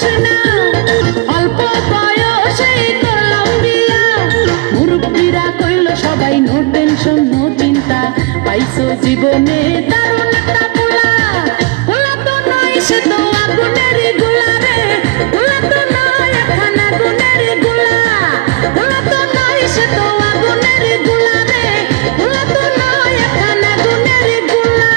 বয়স না, অল্প বয়সেই করলাম বিয়া। মুরব্বীরা কইল সবাই নো টেনশন নো চিন্তা, পাইছো জীবনে দারুণ একটা পোলা। পোলা তো নয় সে তো আগুনের গোলা রে, পোলা তো নয় এখন আগুনের গোলা। পোলা তো নয় সে তো আগুনের গোলা রে, পোলা তো নয় এখন আগুনের গোলা।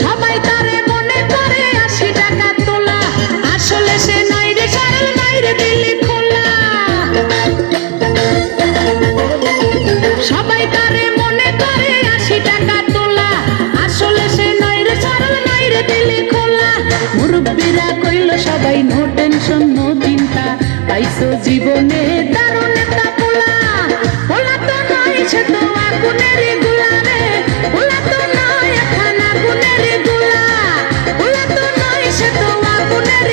সবাই তারে মনে করে ৮০ টাকা তোলা, আসলে সে নাই রে সরল নাই রে দিলি খোলা। সবাই তারে মনে করে ৮০ টাকা তোলা, আসলে সে নাই রে সরল নাই রে দিলি খোলা। মুরব্বীরা কইল সবাই নো টেনশন নো চিন্তা, পাইছো জীবনে দারুণ একটা পোলা। পোলা তো নয় সে তো আগুনের গোলা রে, পোলা তো নয় এখন আগুনের গোলা। পোলা তো নয় সে তো আগুনের